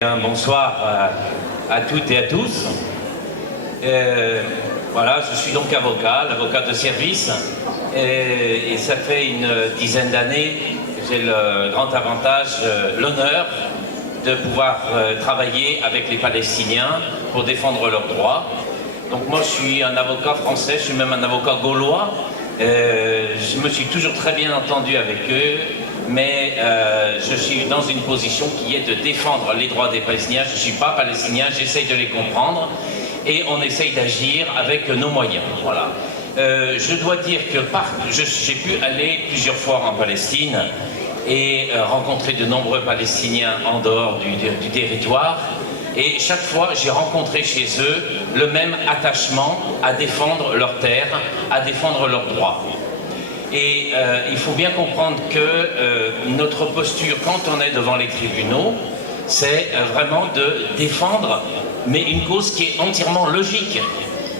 Bonsoir à toutes et à tous. Voilà, je suis donc l'avocat de service, et ça fait une dizaine d'années que j'ai le grand avantage, l'honneur de pouvoir travailler avec les Palestiniens pour défendre leurs droits. Donc moi je suis un avocat français, je suis même un avocat gaulois. Je me suis toujours très bien entendu avec eux, mais je suis dans une position qui est de défendre les droits des Palestiniens. Je ne suis pas palestinien, j'essaye de les comprendre et on essaye d'agir avec nos moyens. Voilà. Je dois dire que j'ai pu aller plusieurs fois en Palestine et rencontrer de nombreux Palestiniens en dehors du territoire. Et chaque fois, j'ai rencontré chez eux le même attachement à défendre leurs terres, à défendre leurs droits. Et il faut bien comprendre que notre posture, quand on est devant les tribunaux, c'est vraiment de défendre, mais une cause qui est entièrement logique.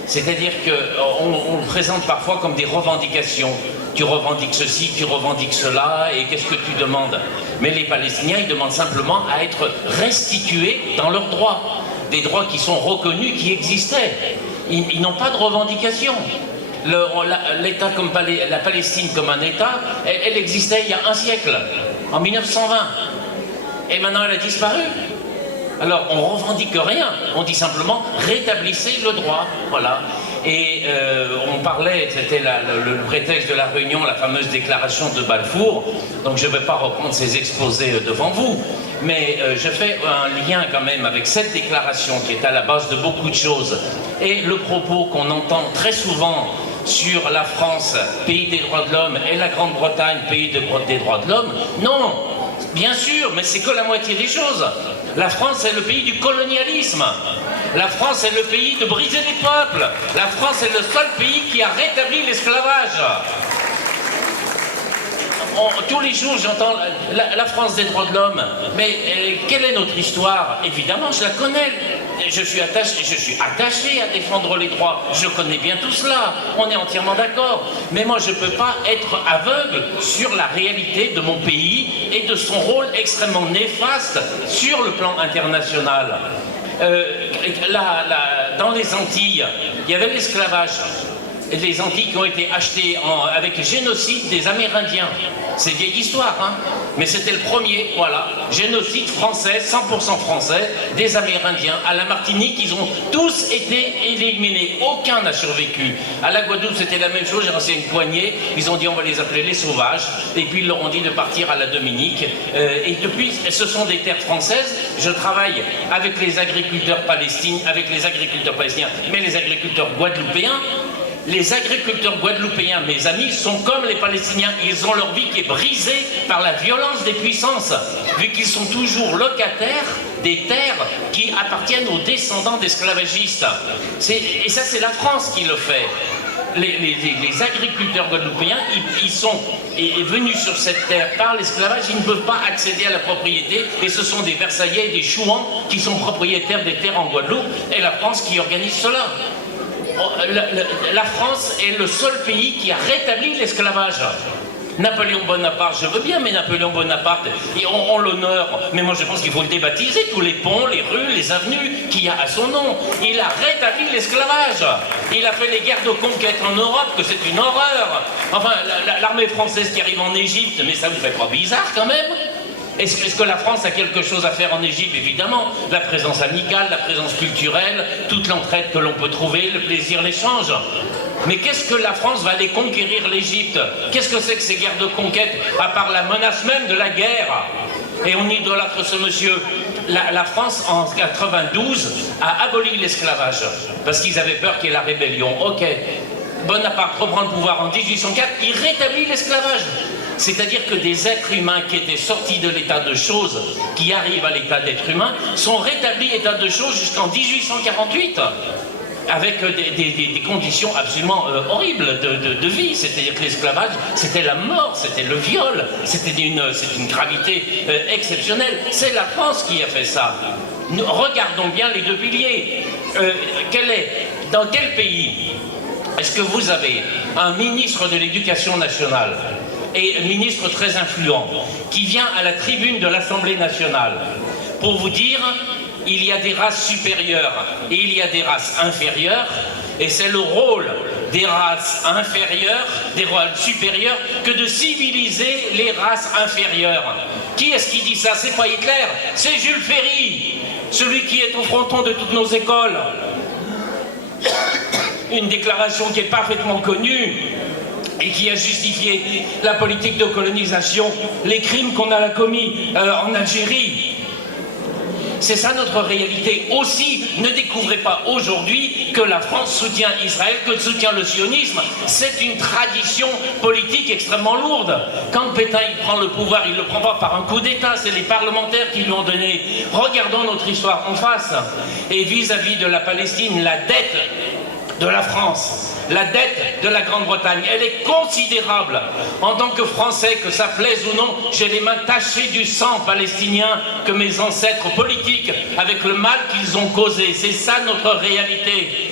C'est-à-dire qu'on le présente parfois comme des revendications. Tu revendiques ceci, tu revendiques cela, et qu'est-ce que tu demandes? Mais les Palestiniens, ils demandent simplement à être restitués dans leurs droits. Des droits qui sont reconnus, qui existaient. Ils n'ont pas de revendications. L'État comme la Palestine comme un État, elle existait il y a un siècle, en 1920. Et maintenant elle a disparu. Alors on ne revendique rien, on dit simplement rétablissez le droit, voilà. Et on parlait, c'était le prétexte de la réunion, la fameuse déclaration de Balfour, donc je ne vais pas reprendre ces exposés devant vous, mais je fais un lien quand même avec cette déclaration qui est à la base de beaucoup de choses, et le propos qu'on entend très souvent sur la France, pays des droits de l'homme, et la Grande-Bretagne, pays des droits de l'homme. Non, bien sûr, mais c'est que la moitié des choses. La France est le pays du colonialisme. La France est le pays de briser les peuples. La France est le seul pays qui a rétabli l'esclavage. Tous les jours, j'entends la France des droits de l'homme. Mais quelle est notre histoire? Évidemment, je la connais. Je suis attaché à défendre les droits. Je connais bien tout cela. On est entièrement d'accord. Mais moi, je ne peux pas être aveugle sur la réalité de mon pays et de son rôle extrêmement néfaste sur le plan international. Dans les Antilles, il y avait l'esclavage. Les Antilles qui ont été achetées avec génocide des Amérindiens. C'est vieille histoire, hein, mais c'était le premier, voilà. Génocide français, 100% français, des Amérindiens. À la Martinique, ils ont tous été éliminés. Aucun n'a survécu. À la Guadeloupe, c'était la même chose, j'ai resté une poignée. Ils ont dit, on va les appeler les sauvages. Et puis, ils leur ont dit de partir à la Dominique. Et depuis, ce sont des terres françaises. Je travaille avec les agriculteurs palestiniens, mais les agriculteurs guadeloupéens. Les agriculteurs guadeloupéens, mes amis, sont comme les Palestiniens. Ils ont leur vie qui est brisée par la violence des puissances, vu qu'ils sont toujours locataires des terres qui appartiennent aux descendants d'esclavagistes. Et ça, c'est la France qui le fait. Les agriculteurs guadeloupéens, ils sont venus sur cette terre par l'esclavage, ils ne peuvent pas accéder à la propriété, et ce sont des Versaillais et des Chouans qui sont propriétaires des terres en Guadeloupe, et la France qui organise cela. La France est le seul pays qui a rétabli l'esclavage. Napoléon Bonaparte, je veux bien, mais Napoléon Bonaparte, on l'honneur, mais moi je pense qu'il faut le débaptiser, tous les ponts, les rues, les avenues qu'il y a à son nom. Il a rétabli l'esclavage. Il a fait les guerres de conquête en Europe, que c'est une horreur. Enfin, l'armée française qui arrive en Égypte, mais ça vous fait pas bizarre quand même? Est-ce que la France a quelque chose à faire en Égypte? Évidemment. La présence amicale, la présence culturelle, toute l'entraide que l'on peut trouver, le plaisir, l'échange. Mais qu'est-ce que la France va aller conquérir l'Égypte? Qu'est-ce que c'est que ces guerres de conquête, à part la menace même de la guerre? Et on idolâtre ce monsieur. La France, en 92, a aboli l'esclavage, parce qu'ils avaient peur qu'il y ait la rébellion. Ok. Bonaparte reprend le pouvoir en 1804, il rétablit l'esclavage. C'est-à-dire que des êtres humains qui étaient sortis de l'état de choses, qui arrivent à l'état d'être humain, sont rétablis état de choses jusqu'en 1848, avec des conditions absolument horribles de vie. C'est-à-dire que l'esclavage, c'était la mort, c'était le viol, c'était une gravité exceptionnelle. C'est la France qui a fait ça. Nous regardons bien les deux piliers. Dans quel pays est-ce que vous avez un ministre de l'Éducation nationale et ministre très influent, qui vient à la tribune de l'Assemblée nationale pour vous dire, il y a des races supérieures et il y a des races inférieures, et c'est le rôle des races inférieures, des rôles supérieurs, que de civiliser les races inférieures. Qui est-ce qui dit ça? C'est pas Hitler, c'est Jules Ferry, celui qui est au fronton de toutes nos écoles. Une déclaration qui est parfaitement connue et qui a justifié la politique de colonisation, les crimes qu'on a commis en Algérie. C'est ça notre réalité. Aussi, ne découvrez pas aujourd'hui que la France soutient Israël, que soutient le sionisme. C'est une tradition politique extrêmement lourde. Quand Pétain il prend le pouvoir, il ne le prend pas par un coup d'État, c'est les parlementaires qui lui ont donné. Regardons notre histoire en face. Et vis-à-vis de la Palestine, la dette de la France, la dette de la Grande-Bretagne, elle est considérable. En tant que Français, que ça plaise ou non, j'ai les mains tachées du sang palestinien que mes ancêtres politiques, avec le mal qu'ils ont causé. C'est ça notre réalité.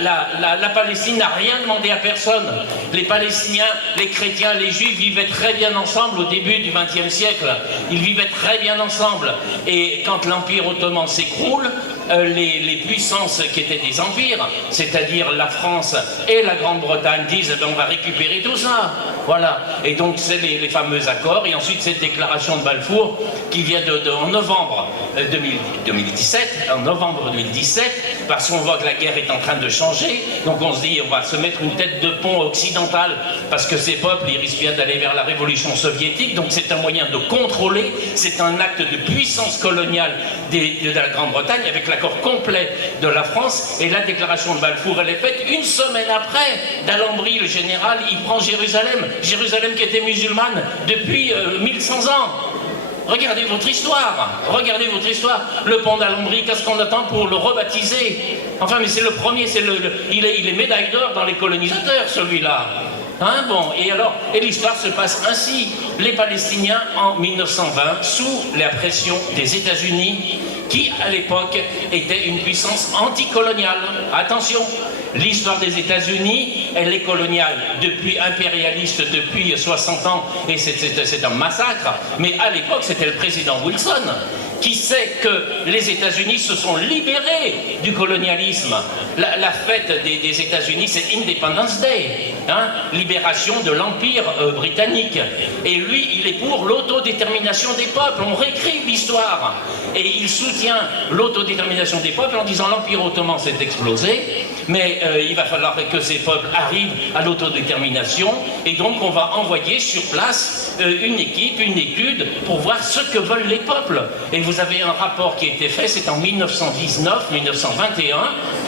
La Palestine n'a rien demandé à personne. Les Palestiniens, les chrétiens, les juifs vivaient très bien ensemble au début du XXe siècle. Ils vivaient très bien ensemble. Et quand l'Empire ottoman s'écroule, les puissances qui étaient des empires, c'est-à-dire la France et la Grande-Bretagne, disent on va récupérer tout ça. Voilà. Et donc c'est les fameux accords. Et ensuite cette déclaration de Balfour qui vient en novembre 2017, en novembre 2017, parce qu'on voit que la guerre est en train de changer. Donc on se dit on va se mettre une tête de pont occidentale parce que ces peuples ils risquent bien d'aller vers la révolution soviétique. Donc c'est un moyen de contrôler. C'est un acte de puissance coloniale de la Grande-Bretagne avec l'accord complet de la France. Et la déclaration de Balfour elle est faite une semaine après. D'Alembert, le général, il prend Jérusalem. Jérusalem qui était musulmane depuis 1100 ans. Regardez votre histoire, regardez votre histoire. Le pont d'Alembert, qu'est-ce qu'on attend pour le rebaptiser? Enfin, mais c'est le premier, il est médaille d'or dans les colonisateurs, celui-là. Hein, bon, et alors, et l'histoire se passe ainsi. Les Palestiniens, en 1920, sous la pression des États-Unis, qui, à l'époque, était une puissance anticoloniale. Attention, l'histoire des États-Unis, elle est coloniale, impérialiste depuis 60 ans, et c'est un massacre. Mais à l'époque, c'était le président Wilson qui sait que les États-Unis se sont libérés du colonialisme. La fête des États-Unis, c'est Independence Day, hein, libération de l'Empire britannique. Et lui, il est pour l'autodétermination des peuples. On réécrit l'histoire. Et il soutient l'autodétermination des peuples en disant l'Empire ottoman s'est explosé, mais il va falloir que ces peuples arrivent à l'autodétermination. Et donc, on va envoyer sur place une équipe, une étude, pour voir ce que veulent les peuples. Et vous avez un rapport qui a été fait, c'est en 1919-1921,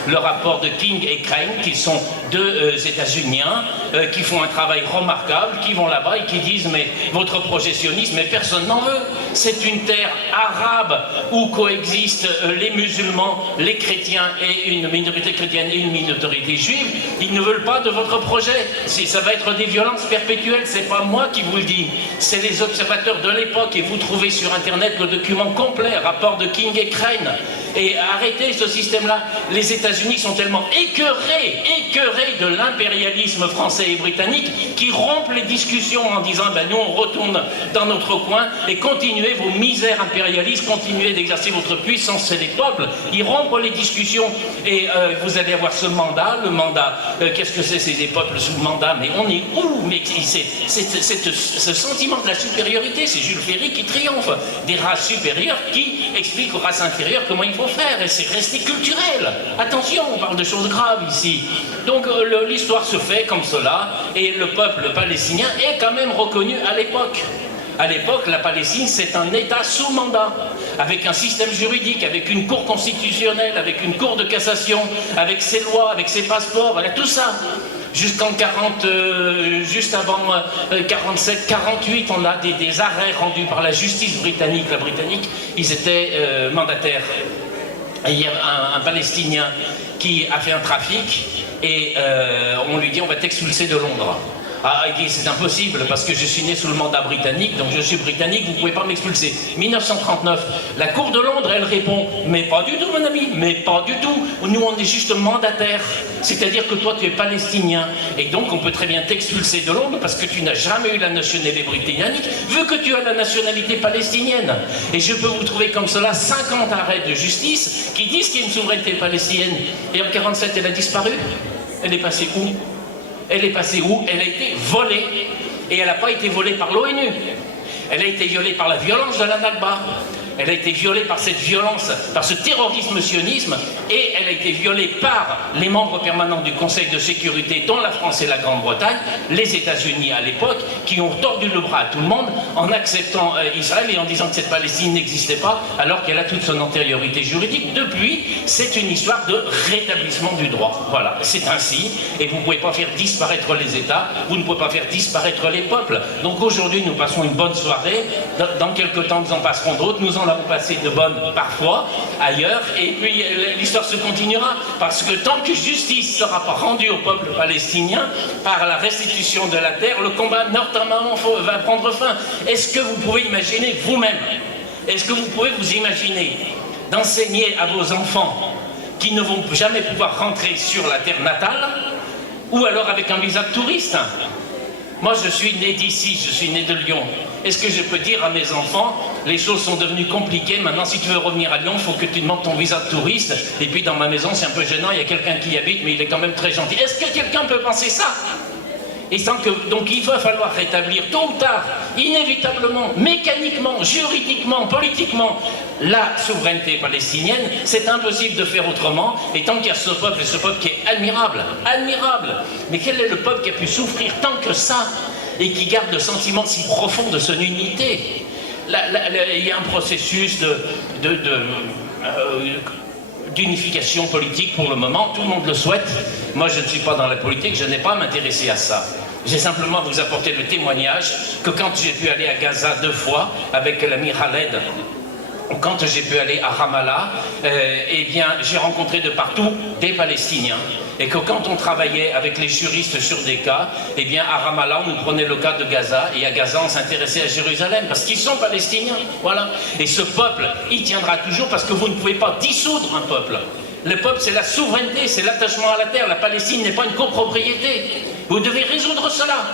le rapport de King et Crane, qui sont deux États-Uniens, qui font un travail remarquable, qui vont là-bas et qui disent mais votre projet sioniste, mais personne n'en veut. C'est une terre arabe où coexistent les musulmans, les chrétiens et une minorité chrétienne et une minorité juive. Ils ne veulent pas de votre projet. Ça va être des violences perpétuelles. C'est pas moi qui vous le dis, c'est les observateurs de l'époque. Et vous trouvez sur Internet le document complet, rapport de King et Crane. Et arrêtez ce système-là. Les États-Unis sont tellement écœurés de l'impérialisme français et britannique qui rompent les discussions en disant ben nous on retourne dans notre coin et continuez vos misères impérialistes, continuez d'exercer votre puissance sur les peuples. Ils rompent les discussions et vous allez avoir ce mandat, le mandat, qu'est-ce que c'est ces peuples sous mandat? Mais on est où? Mais c'est ce sentiment de la supériorité, c'est Jules Ferry qui triomphe. Des races supérieures qui expliquent aux races inférieures comment il faut faire, et c'est resté culturel. Attention, on parle de choses graves ici. Donc l'histoire se fait comme cela, et le peuple palestinien est quand même reconnu à l'époque. À l'époque, la Palestine, c'est un État sous mandat, avec un système juridique, avec une cour constitutionnelle, avec une cour de cassation, avec ses lois, avec ses passeports, voilà, tout ça. Jusqu'en 40, juste avant 47, 48, on a des arrêts rendus par la justice britannique. La britannique, ils étaient mandataires. Et il y a un Palestinien qui a fait un trafic et on lui dit on va t'expulser de Londres. Ah, c'est impossible, parce que je suis né sous le mandat britannique, donc je suis britannique, vous ne pouvez pas m'expulser. 1939, la Cour de Londres, elle répond, mais pas du tout, mon ami, mais pas du tout. Nous, on est juste mandataires. C'est-à-dire que toi, tu es palestinien. Et donc, on peut très bien t'expulser de Londres, parce que tu n'as jamais eu la nationalité britannique, vu que tu as la nationalité palestinienne. Et je peux vous trouver comme cela 50 arrêts de justice qui disent qu'il y a une souveraineté palestinienne. Et en 1947, elle a disparu. Elle est passée où? Elle est passée où? Elle a été volée. Et elle n'a pas été volée par l'ONU. Elle a été violée par la violence de la Nakba. Elle a été violée par cette violence, par ce terrorisme sionisme, et elle a été violée par les membres permanents du Conseil de sécurité, dont la France et la Grande-Bretagne, les États-Unis à l'époque, qui ont tordu le bras à tout le monde en acceptant Israël et en disant que cette Palestine n'existait pas, alors qu'elle a toute son antériorité juridique. Depuis, c'est une histoire de rétablissement du droit. Voilà, c'est ainsi, et vous ne pouvez pas faire disparaître les États, vous ne pouvez pas faire disparaître les peuples. Donc aujourd'hui, nous passons une bonne soirée, dans quelques temps, nous en passerons d'autres, nous en avons passé de bonnes parfois ailleurs, et puis l'histoire se continuera, parce que tant que justice ne sera pas rendue au peuple palestinien par la restitution de la terre, le combat nord-américain va prendre fin. Est-ce que vous pouvez imaginer vous-même, est-ce que vous pouvez vous imaginer d'enseigner à vos enfants qui ne vont jamais pouvoir rentrer sur la terre natale, ou alors avec un visa de touriste? Moi, je suis né d'ici, je suis né de Lyon. Est-ce que je peux dire à mes enfants, les choses sont devenues compliquées, maintenant si tu veux revenir à Lyon, il faut que tu demandes ton visa de touriste, et puis dans ma maison c'est un peu gênant, il y a quelqu'un qui y habite, mais il est quand même très gentil. Est-ce que quelqu'un peut penser ça? Et donc il va falloir rétablir tôt ou tard, inévitablement, mécaniquement, juridiquement, politiquement, la souveraineté palestinienne. C'est impossible de faire autrement. Et tant qu'il y a ce peuple, et ce peuple qui est admirable, admirable, mais quel est le peuple qui a pu souffrir tant que ça et qui garde le sentiment si profond de son unité? Il y a un processus d'unification politique pour le moment, tout le monde le souhaite. Moi, je ne suis pas dans la politique, je n'ai pas à m'intéresser à ça. J'ai simplement à vous apporter le témoignage que quand j'ai pu aller à Gaza 2 fois avec l'ami Khaled, quand j'ai pu aller à Ramallah, eh bien, j'ai rencontré de partout des Palestiniens. Et que quand on travaillait avec les juristes sur des cas, eh bien, à Ramallah, on nous prenait le cas de Gaza, et à Gaza, on s'intéressait à Jérusalem, parce qu'ils sont palestiniens, voilà. Et ce peuple, il tiendra toujours, parce que vous ne pouvez pas dissoudre un peuple. Le peuple, c'est la souveraineté, c'est l'attachement à la terre. La Palestine n'est pas une copropriété. Vous devez résoudre cela.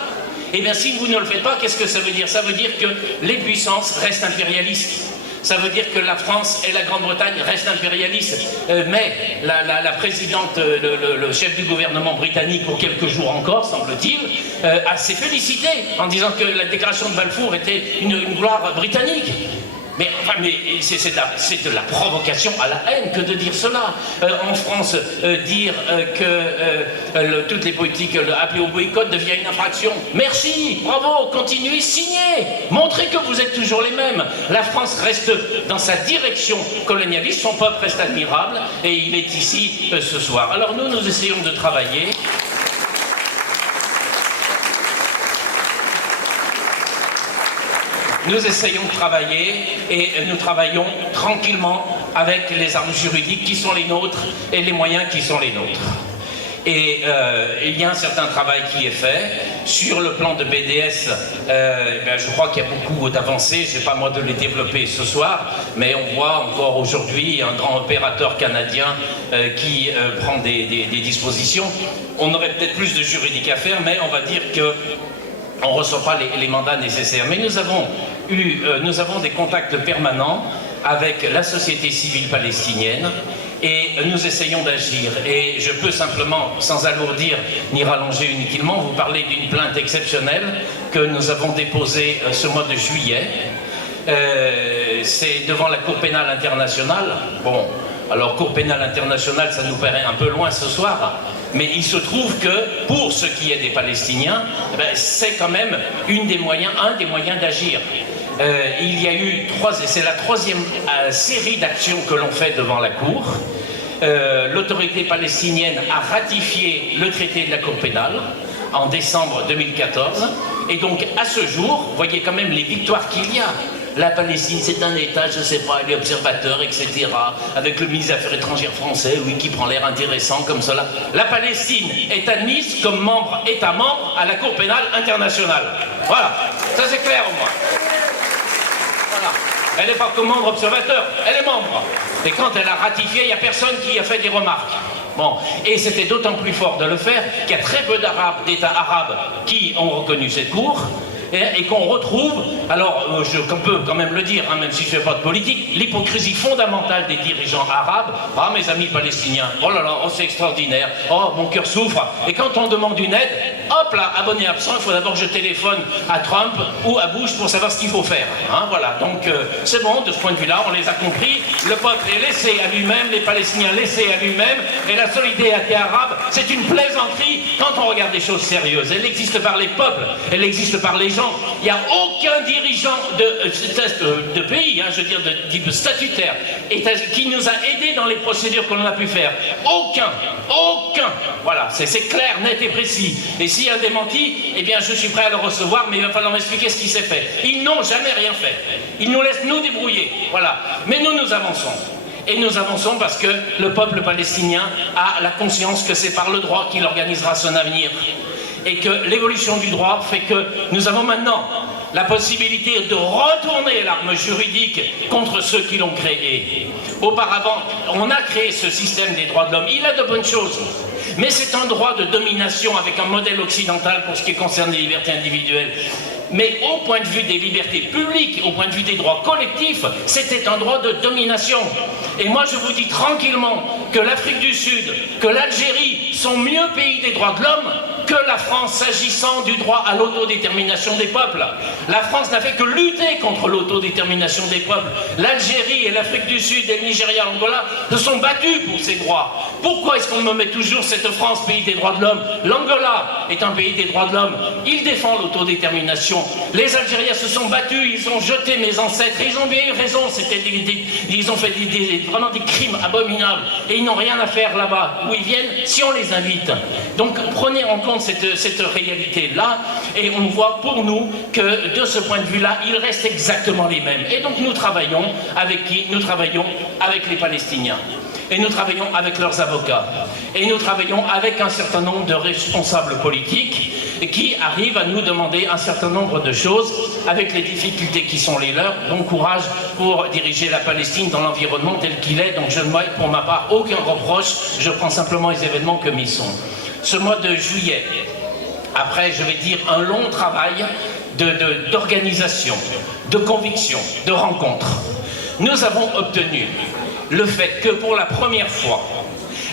Eh bien, si vous ne le faites pas, qu'est-ce que ça veut dire? Ça veut dire que les puissances restent impérialistes. Ça veut dire que la France et la Grande-Bretagne restent impérialistes. Mais la présidente, le chef du gouvernement britannique, pour quelques jours encore, semble-t-il, s'est félicité en disant que la déclaration de Balfour était une gloire britannique. Mais c'est de la provocation à la haine que de dire cela. En France, dire que toutes les politiques, appeler au boycott devient une infraction. Merci, bravo, continuez, signez, montrez que vous êtes toujours les mêmes. La France reste dans sa direction colonialiste, son peuple reste admirable, et il est ici ce soir. Alors nous essayons de travailler. Nous essayons de travailler et nous travaillons tranquillement avec les armes juridiques qui sont les nôtres et les moyens qui sont les nôtres. Et il y a un certain travail qui est fait. Sur le plan de BDS, je crois qu'il y a beaucoup d'avancées. Je ne sais pas moi de les développer ce soir, mais on voit encore aujourd'hui un grand opérateur canadien qui prend des dispositions. On aurait peut-être plus de juridique à faire, mais on va dire que on ne reçoit pas les mandats nécessaires. Mais nous avons des contacts permanents avec la société civile palestinienne et nous essayons d'agir. Et je peux simplement, sans alourdir ni rallonger inutilement, vous parler d'une plainte exceptionnelle que nous avons déposée ce mois de juillet. C'est devant la Cour pénale internationale. Bon, alors Cour pénale internationale, ça nous paraît un peu loin ce soir. Mais il se trouve que, pour ce qui est des Palestiniens, c'est quand même un des moyens d'agir. Il y a eu c'est la 3e série d'actions que l'on fait devant la Cour. L'autorité palestinienne a ratifié le traité de la Cour pénale en décembre 2014. Et donc, à ce jour, vous voyez quand même les victoires qu'il y a. la Palestine c'est un État, je sais pas, les observateurs, etc. Avec le ministre des Affaires étrangères français, oui, qui prend l'air intéressant comme cela. La Palestine est admise comme membre, État membre à la Cour pénale internationale. Voilà, ça c'est clair au moins. Voilà. Elle n'est pas comme membre observateur, elle est membre. Et quand elle a ratifié, il n'y a personne qui a fait des remarques. Bon, et c'était d'autant plus fort de le faire qu'il y a très peu d'États arabes qui ont reconnu cette cour. Et qu'on retrouve, alors je peux quand même le dire, hein, même si je ne fais pas de politique, l'hypocrisie fondamentale des dirigeants arabes. Ah, mes amis palestiniens, oh là là, oh, c'est extraordinaire, oh, mon cœur souffre. Et quand on demande une aide, hop là, abonné absent, il faut d'abord que je téléphone à Trump ou à Bush pour savoir ce qu'il faut faire. Hein, voilà, donc c'est bon, de ce point de vue-là, on les a compris. Le peuple est laissé à lui-même, les Palestiniens laissés à lui-même, et la solidarité arabe, c'est une plaisanterie quand on regarde des choses sérieuses. Elle existe par les peuples, elle existe par les gens. Il n'y a aucun dirigeant de pays, hein, je veux dire de type statutaire, qui nous a aidés dans les procédures qu'on a pu faire. Aucun. Voilà, c'est clair, net et précis. Et s'il y a un démenti, eh bien je suis prêt à le recevoir, mais il va falloir m'expliquer ce qui s'est fait. Ils n'ont jamais rien fait. Ils nous laissent nous débrouiller. Voilà. Mais nous avançons. Et nous avançons parce que le peuple palestinien a la conscience que c'est par le droit qu'il organisera son avenir. Et que l'évolution du droit fait que nous avons maintenant la possibilité de retourner l'arme juridique contre ceux qui l'ont créé. Auparavant, on a créé ce système des droits de l'homme. Il a de bonnes choses, mais c'est un droit de domination avec un modèle occidental pour ce qui concerne les libertés individuelles. Mais au point de vue des libertés publiques, au point de vue des droits collectifs, c'était un droit de domination. Et moi je vous dis tranquillement que l'Afrique du Sud, que l'Algérie sont mieux pays des droits de l'homme que la France s'agissant du droit à l'autodétermination des peuples. La France n'a fait que lutter contre l'autodétermination des peuples. L'Algérie et l'Afrique du Sud et le Nigeria, l'Angola se sont battus pour ces droits. Pourquoi est-ce qu'on me met toujours cette France, pays des droits de l'homme? L'Angola est un pays des droits de l'homme. Il défend l'autodétermination. Les Algériens se sont battus, ils ont jeté mes ancêtres, ils ont bien eu raison, ils ont fait vraiment des crimes abominables. Et ils n'ont rien à faire là-bas, où ils viennent, si on les invite. Donc prenez en compte cette réalité-là, et on voit pour nous que de ce point de vue-là, ils restent exactement les mêmes. Et donc nous travaillons avec qui? Nous travaillons avec les Palestiniens. Et nous travaillons avec leurs avocats. Et nous travaillons avec un certain nombre de responsables politiques qui arrivent à nous demander un certain nombre de choses avec les difficultés qui sont les leurs. Bon courage pour diriger la Palestine dans l'environnement tel qu'il est. Donc je ne vois pour ma part aucun reproche. Je prends simplement les événements comme ils sont. Ce mois de juillet, après, je vais dire, un long travail d'organisation, de conviction, de rencontre, nous avons obtenu le fait que pour la première fois,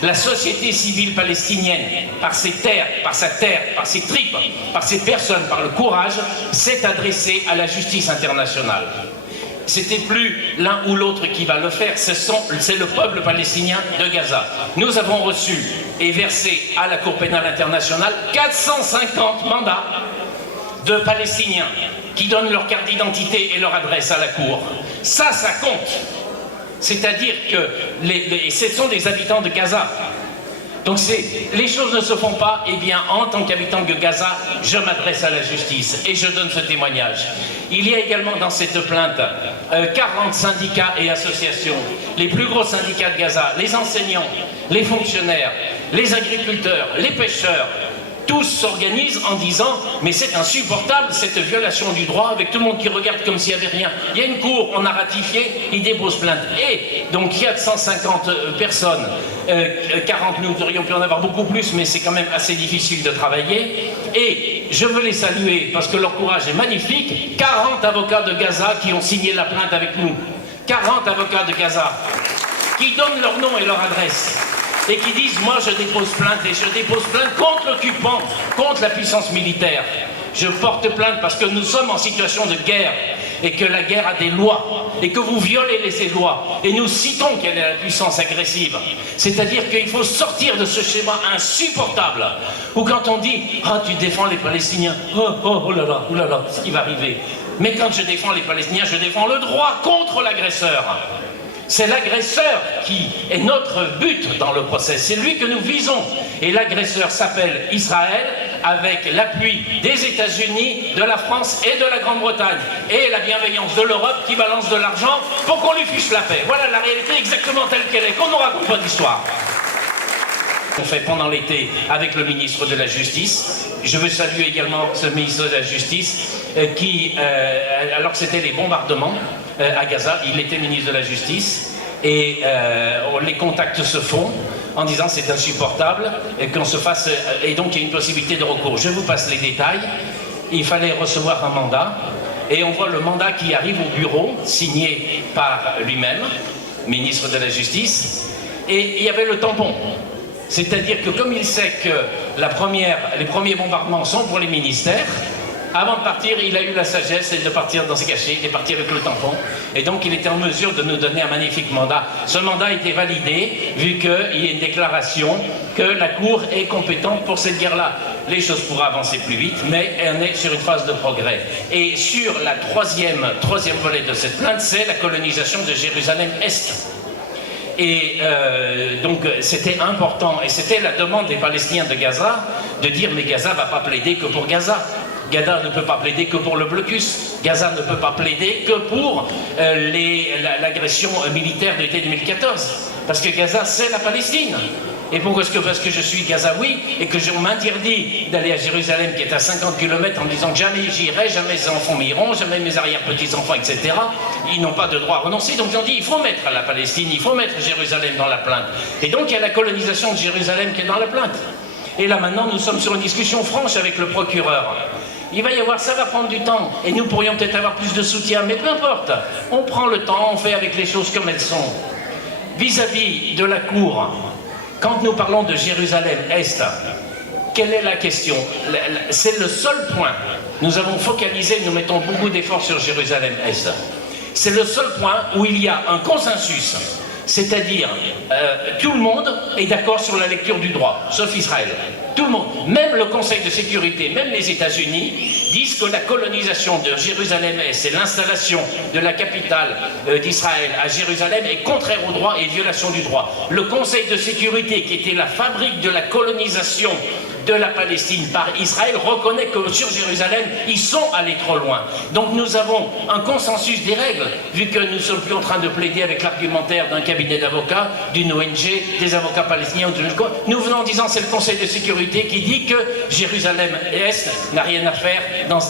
la société civile palestinienne, par ses terres, par sa terre, par ses tripes, par ses personnes, par le courage, s'est adressée à la justice internationale. C'était plus l'un ou l'autre qui va le faire, c'est le peuple palestinien de Gaza. Nous avons reçu et versé à la Cour pénale internationale 450 mandats de Palestiniens qui donnent leur carte d'identité et leur adresse à la Cour. Ça compte. C'est-à-dire que ce sont des habitants de Gaza. Donc les choses ne se font pas, eh bien en tant qu'habitant de Gaza, je m'adresse à la justice et je donne ce témoignage. Il y a également dans cette plainte 40 syndicats et associations, les plus gros syndicats de Gaza, les enseignants, les fonctionnaires, les agriculteurs, les pêcheurs, tous s'organisent en disant « mais c'est insupportable cette violation du droit avec tout le monde qui regarde comme s'il n'y avait rien ». Il y a une cour, on a ratifié, ils déposent plainte. Et donc il y a 150 personnes, 40 nous aurions pu en avoir beaucoup plus, mais c'est quand même assez difficile de travailler. Et je veux les saluer parce que leur courage est magnifique. 40 avocats de Gaza qui ont signé la plainte avec nous. 40 avocats de Gaza qui donnent leur nom et leur adresse. Et qui disent, moi je dépose plainte, et je dépose plainte contre l'occupant, contre la puissance militaire. Je porte plainte parce que nous sommes en situation de guerre, et que la guerre a des lois, et que vous violez les lois, et nous citons quelle est la puissance agressive. C'est-à-dire qu'il faut sortir de ce schéma insupportable, où quand on dit, ah tu défends les Palestiniens, oh là là, ce qui va arriver. Mais quand je défends les Palestiniens, je défends le droit contre l'agresseur. C'est l'agresseur qui est notre but dans le procès, c'est lui que nous visons. Et l'agresseur s'appelle Israël, avec l'appui des États-Unis, de la France et de la Grande-Bretagne. Et la bienveillance de l'Europe qui balance de l'argent pour qu'on lui fiche la paix. Voilà la réalité exactement telle qu'elle est, qu'on ne raconte pas d'histoire. On fait pendant l'été avec le ministre de la Justice. Je veux saluer également ce ministre de la Justice qui, alors que c'était les bombardements à Gaza, il était ministre de la Justice et les contacts se font en disant c'est insupportable et qu'on se fasse, et donc il y a une possibilité de recours. Je vous passe les détails. Il fallait recevoir un mandat et on voit le mandat qui arrive au bureau, signé par lui-même, ministre de la Justice, et il y avait le tampon. C'est-à-dire que comme il sait que les premiers bombardements sont pour les ministères, avant de partir, il a eu la sagesse de partir dans ses cachets, il est parti avec le tampon, et donc il était en mesure de nous donner un magnifique mandat. Ce mandat a été validé, vu qu'il y a une déclaration que la Cour est compétente pour cette guerre-là. Les choses pourraient avancer plus vite, mais on est sur une phase de progrès. Et sur la troisième volet de cette plainte, c'est la colonisation de Jérusalem-Est. Et donc c'était important, et c'était la demande des Palestiniens de Gaza, de dire mais Gaza ne va pas plaider que pour Gaza. Gaza ne peut pas plaider que pour le blocus. Gaza ne peut pas plaider que pour l'agression militaire de l'été 2014. Parce que Gaza, c'est la Palestine. Et pourquoi est-ce que parce que je suis gazaoui et que on m'interdit d'aller à Jérusalem qui est à 50 km en me disant que jamais j'irai, jamais mes enfants m'iront, jamais mes arrière-petits-enfants, etc. Ils n'ont pas de droit à renoncer. Donc ils ont dit il faut mettre la Palestine, il faut mettre Jérusalem dans la plainte. Et donc il y a la colonisation de Jérusalem qui est dans la plainte. Et là maintenant nous sommes sur une discussion franche avec le procureur. Il va y avoir, ça va prendre du temps, et nous pourrions peut-être avoir plus de soutien, mais peu importe. On prend le temps, on fait avec les choses comme elles sont. Vis-à-vis de la Cour, quand nous parlons de Jérusalem-Est, quelle est la question? C'est le seul point. Nous avons focalisé, nous mettons beaucoup d'efforts sur Jérusalem-Est. C'est le seul point où il y a un consensus, c'est-à-dire tout le monde est d'accord sur la lecture du droit, sauf Israël. Tout le monde, même le Conseil de sécurité, même les États-Unis, disent que la colonisation de Jérusalem-Est et l'installation de la capitale d'Israël à Jérusalem est contraire au droit et violation du droit. Le Conseil de sécurité, qui était la fabrique de la colonisation de la Palestine par Israël, reconnaît que sur Jérusalem, ils sont allés trop loin. Donc nous avons un consensus des règles, vu que nous ne sommes plus en train de plaider avec l'argumentaire d'un cabinet d'avocats, d'une ONG, des avocats palestiniens. Nous venons en disant c'est le Conseil de sécurité qui dit que Jérusalem-Est n'a rien à faire dans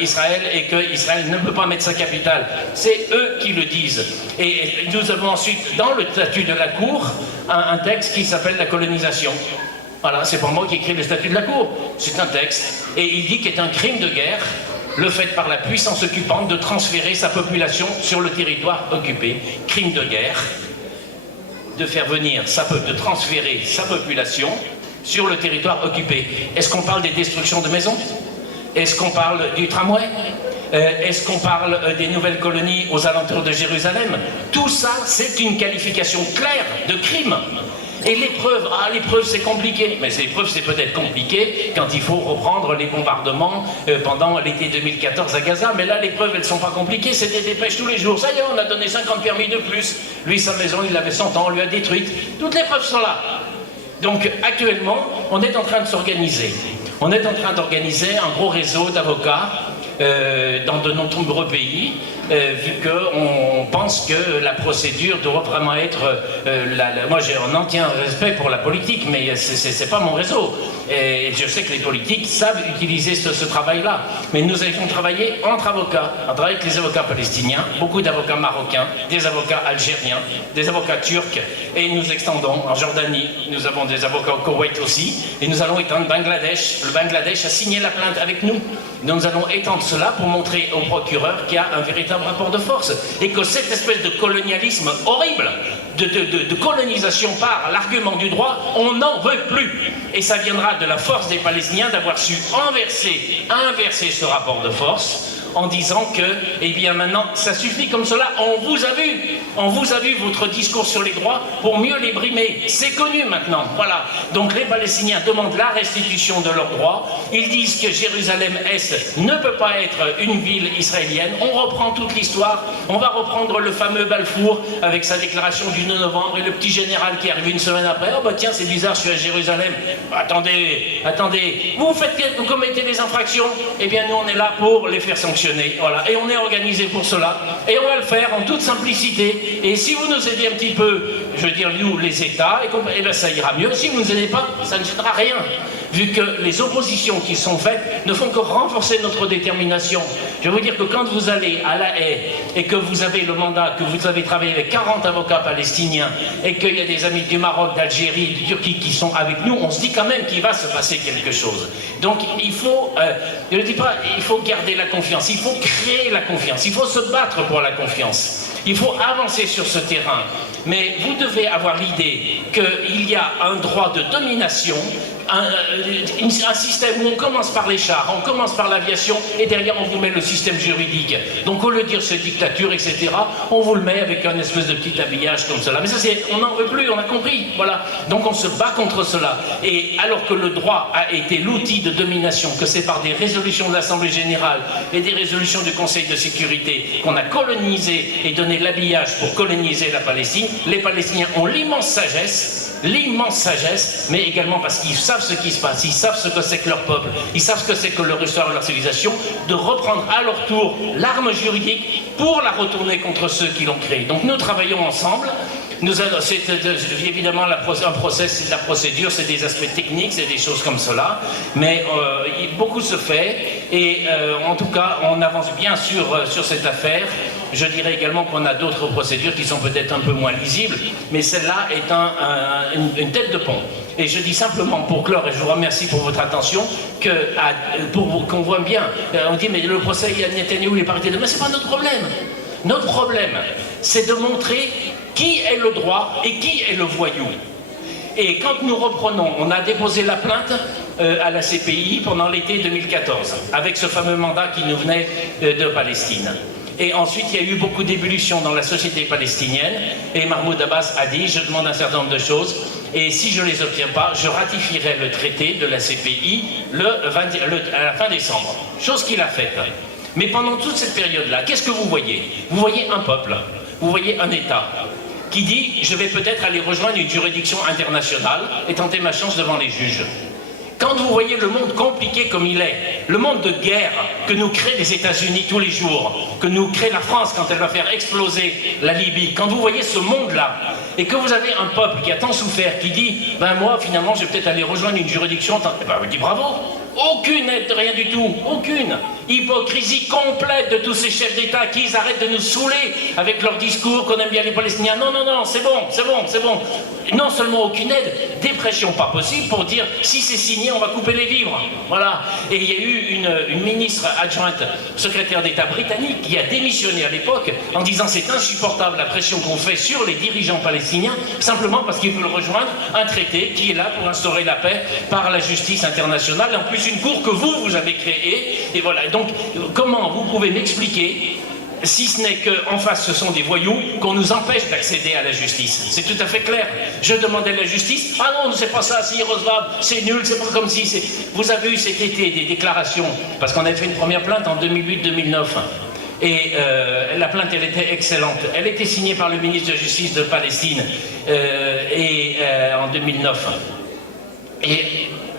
Israël et que Israël ne peut pas mettre sa capitale. C'est eux qui le disent. Et nous avons ensuite, dans le statut de la Cour, un texte qui s'appelle la colonisation. Voilà, c'est pas moi qui écris le statut de la Cour, c'est un texte. Et il dit qu'il est un crime de guerre, le fait par la puissance occupante de transférer sa population sur le territoire occupé. Crime de guerre, de faire venir, de transférer sa population sur le territoire occupé. Est-ce qu'on parle des destructions de maisons? Est-ce qu'on parle du tramway? Est-ce qu'on parle des nouvelles colonies aux alentours de Jérusalem? Tout ça, c'est une qualification claire de crime. Et l'épreuve, l'épreuve c'est compliqué, mais l'épreuve c'est peut-être compliqué quand il faut reprendre les bombardements pendant l'été 2014 à Gaza, mais là l'épreuve elles sont pas compliquées, c'est des dépêches tous les jours, ça y est on a donné 50 permis de plus, lui sa maison il avait 100 ans, on lui a détruite, toutes les preuves sont là. Donc actuellement on est en train de s'organiser, on est en train d'organiser un gros réseau d'avocats dans de nombreux pays, vu qu'on pense que la procédure doit vraiment être... moi j'ai un entier respect pour la politique, mais c'est pas mon réseau. Et je sais que les politiques savent utiliser ce travail-là. Mais nous allons travailler entre avocats, on travaille avec les avocats palestiniens, beaucoup d'avocats marocains, des avocats algériens, des avocats turcs, et nous extendons en Jordanie, nous avons des avocats au Koweït aussi, et nous allons étendre Bangladesh. Le Bangladesh a signé la plainte avec nous. Nous allons étendre cela pour montrer au procureur qu'il y a un véritable rapport de force et que cette espèce de colonialisme horrible, de colonisation par l'argument du droit, on n'en veut plus. Et ça viendra de la force des Palestiniens d'avoir su inverser ce rapport de force en disant que, eh bien maintenant, ça suffit comme cela, on vous a vu votre discours sur les droits pour mieux les brimer. C'est connu maintenant, voilà. Donc les Palestiniens demandent la restitution de leurs droits. Ils disent que Jérusalem-Est ne peut pas être une ville israélienne. On reprend toute l'histoire. On va reprendre le fameux Balfour avec sa déclaration du 9 novembre et le petit général qui arrive une semaine après. Oh bah tiens, c'est bizarre, je suis à Jérusalem. Attendez, vous commettez des infractions, eh bien nous on est là pour les faire sanctionner, voilà, et on est organisé pour cela, et on va le faire en toute simplicité, et si vous nous aidez un petit peu, je veux dire nous les États, et bien ça ira mieux, si vous ne nous aidez pas, ça ne sera rien, vu que les oppositions qui sont faites ne font que renforcer notre détermination. Je vais vous dire que quand vous allez à La Haye, et que vous avez le mandat, que vous avez travaillé avec 40 avocats palestiniens, et qu'il y a des amis du Maroc, d'Algérie, de Turquie qui sont avec nous, on se dit quand même qu'il va se passer quelque chose. Donc il faut, je ne dis pas, il faut garder la confiance, il faut créer la confiance, il faut se battre pour la confiance, il faut avancer sur ce terrain. Mais vous devez avoir l'idée qu'il y a un droit de domination, un système où on commence par les chars, on commence par l'aviation, et derrière on vous met le système juridique. Donc au lieu de dire c'est dictature, etc., on vous le met avec un espèce de petit habillage comme cela. Mais ça, on n'en veut plus, on a compris. Voilà. Donc on se bat contre cela. Et alors que le droit a été l'outil de domination, que c'est par des résolutions de l'Assemblée Générale et des résolutions du Conseil de sécurité qu'on a colonisé et donné l'habillage pour coloniser la Palestine, les Palestiniens ont l'immense sagesse, mais également parce qu'ils savent ce qui se passe, ils savent ce que c'est que leur peuple, ils savent ce que c'est que leur histoire et leur civilisation, de reprendre à leur tour l'arme juridique pour la retourner contre ceux qui l'ont créée. Donc nous travaillons ensemble. C'est évidemment un process, c'est de la procédure, c'est des aspects techniques, c'est des choses comme cela, mais beaucoup se fait, et en tout cas on avance bien sur cette affaire. Je dirais également qu'on a d'autres procédures qui sont peut-être un peu moins lisibles, mais celle-là est une tête de pont. Et je dis simplement pour clore, et je vous remercie pour votre attention, qu'on voit bien, on dit mais le procès il y a Netanyahou, il est parti de... Mais c'est pas notre problème. Notre problème, c'est de montrer qui est le droit et qui est le voyou. Et quand nous reprenons, on a déposé la plainte à la CPI pendant l'été 2014, avec ce fameux mandat qui nous venait de Palestine. Et ensuite, il y a eu beaucoup d'ébullitions dans la société palestinienne, et Mahmoud Abbas a dit, je demande un certain nombre de choses, et si je ne les obtiens pas, je ratifierai le traité de la CPI à la fin décembre. Chose qu'il a faite. Mais pendant toute cette période-là, qu'est-ce que vous voyez? Vous voyez un peuple, vous voyez un État, qui dit, je vais peut-être aller rejoindre une juridiction internationale et tenter ma chance devant les juges. Quand vous voyez le monde compliqué comme il est, le monde de guerre que nous créent les États-Unis tous les jours, que nous crée la France quand elle va faire exploser la Libye, quand vous voyez ce monde-là, et que vous avez un peuple qui a tant souffert, qui dit, ben moi finalement je vais peut-être aller rejoindre une juridiction, ben on dit bravo. Aucune aide, rien du tout, aucune. Hypocrisie complète de tous ces chefs d'État qui arrêtent de nous saouler avec leur discours qu'on aime bien les Palestiniens. Non, non, non, c'est bon. Non seulement aucune aide, dépression pas possible pour dire si c'est signé, on va couper les vivres. Voilà. Et il y a eu une ministre adjointe, secrétaire d'État britannique, qui a démissionné à l'époque en disant c'est insupportable la pression qu'on fait sur les dirigeants palestiniens, simplement parce qu'ils veulent rejoindre un traité qui est là pour instaurer la paix par la justice internationale. Et en plus, une cour que vous avez créée, et voilà. Donc, comment vous pouvez m'expliquer, si ce n'est qu'en face ce sont des voyous, qu'on nous empêche d'accéder à la justice? C'est tout à fait clair. Je demandais la justice, ah non, c'est pas ça, c'est irrecevable, c'est nul, c'est pas comme si... Vous avez eu cet été des déclarations, parce qu'on avait fait une première plainte en 2008-2009, et la plainte, elle était excellente. Elle était signée par le ministre de la Justice de Palestine en 2009. Et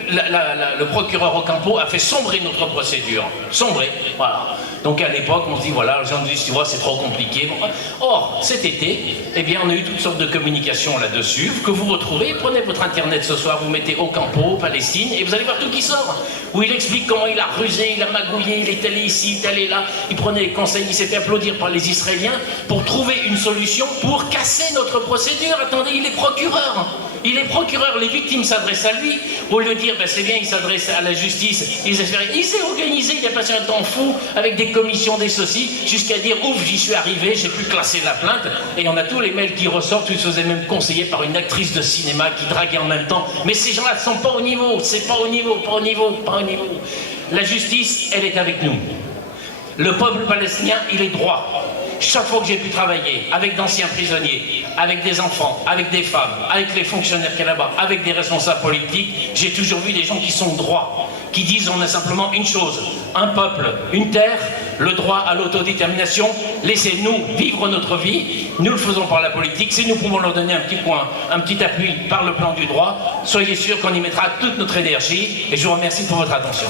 le procureur Ocampo a fait sombrer notre procédure. Sombrer, voilà. Donc à l'époque, on se dit, voilà, les gens nous disent, tu vois, c'est trop compliqué. Or, cet été, eh bien, on a eu toutes sortes de communications là-dessus, que vous retrouvez. Prenez votre internet ce soir, vous mettez Ocampo, Palestine, et vous allez voir tout qui sort. Où il explique comment il a rusé, il a magouillé, il est allé ici, il est allé là, il prenait les conseils, il s'est fait applaudir par les Israéliens pour trouver une solution pour casser notre procédure. Attendez, il est procureur. Il est procureur, les victimes s'adressent à lui. Au lieu de dire, ben c'est bien, il s'adresse à la justice. Il s'est organisé, il a passé un temps fou avec des commissions, des ceci, jusqu'à dire, ouf, j'y suis arrivé, j'ai pu classer la plainte. Et on a tous les mails qui ressortent, où il se faisait même conseiller par une actrice de cinéma qui draguait en même temps. Mais ces gens-là ne sont pas au niveau, c'est pas au niveau. La justice, elle est avec nous. Le peuple palestinien, il est droit. Chaque fois que j'ai pu travailler avec d'anciens prisonniers, avec des enfants, avec des femmes, avec les fonctionnaires qu'il y a là-bas, avec des responsables politiques, j'ai toujours vu des gens qui sont droits, qui disent on a simplement une chose, un peuple, une terre, le droit à l'autodétermination, laissez-nous vivre notre vie, nous le faisons par la politique, si nous pouvons leur donner un petit point, un petit appui par le plan du droit, soyez sûrs qu'on y mettra toute notre énergie et je vous remercie pour votre attention.